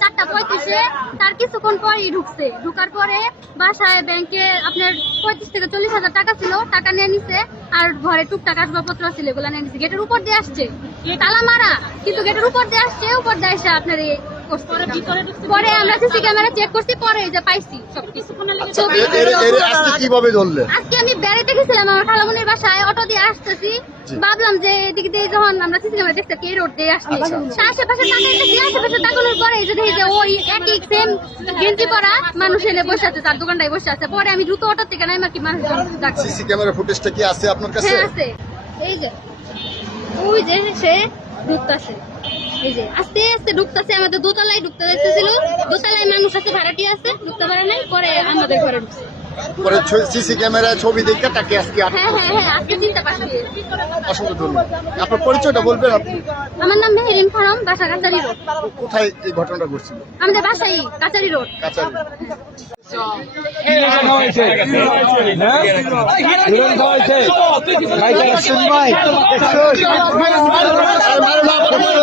চারটা পঁয়ত্রিশে তার কিছুক্ষণ পরেই ঢুকছে। ঢুকার পরে বাসায় ব্যাংকে আপনার পঁয়ত্রিশ থেকে চল্লিশ হাজার টাকা ছিল টাকা নিয়ে নিছে আর ঘরে টুকটাক আসবাবপত্র ছিল এগুলো নিয়ে নিছে। গেটের উপর দিয়ে আসছে। তালা মারা কিন্তু গেটের উপর দিয়ে আসছে উপর দিয়ে আপনার এই পরে আমরা সিসি ক্যামেরা চেক করছি পরে যে পাইছি সবকিছু। ছবি আজকে আমি বেড়াতে গেছিলাম আমার খালামনির বাসায় অটো দিয়ে আসতেছি। ভাবলাম যে এদিক দিয়ে যখন আমরা সিসি ক্যামেরা দেখতে এই রোড দিয়ে আসছি। আশেপাশে তাকাইতেছি আশেপাশে তাকানোর পরে যে দেখি যে ওই একই সেম গেঞ্জি পরা মানুষ এনে বসে আছে তার দোকানটায় বসে আছে। পরে আমি দ্রুত অটো থেকে নাই কি মানুষ ডাকছি। সিসি ক্যামেরা ফুটেজটা কি আছে আপনার কাছে? হ্যাঁ আছে। এই যে ওই যে সে ঢুকতাছে। এই যে আস্তে আস্তে ঢুকতাছে আমাদের দোতলায় ঢুকতে যাইতেছিল দোতলায় মানুষ আছে ভাড়াটি আছে ঢুকতে পারে নাই পরে আমাদের ঘরে ঢুকছে। পরে সিসি ক্যামেরা ছবি দেখে তাকে আজকে হ্যাঁ হ্যাঁ হ্যাঁ অসংখ্য ধন্যবাদ। আপনার পরিচয়টা বলবেন আপনি? আমার নাম মেহেরিন ফারম বাসা কাচারি রোড। কোথায় এই ঘটনাটা ঘটছিল? আমাদের বাসাই কাচারি রোড। কাছারি।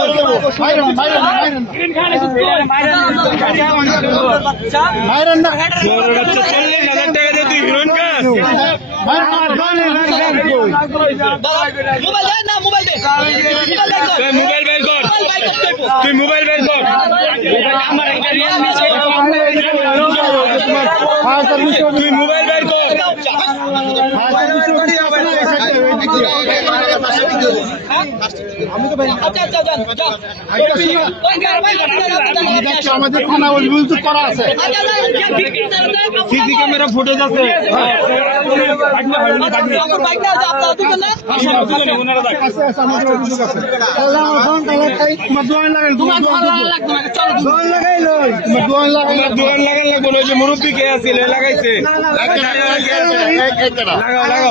চল্লিশ মোবাইল বের কর তুই মোবাইল বের কর তুই মোবাইল বের কর আমাদের থানা অভিযোগ করা আছে সিসি ক্যামেরা ফুটেজ আছে মুরব্বী কে আছিল লাগাইছে লাগাও লাগাও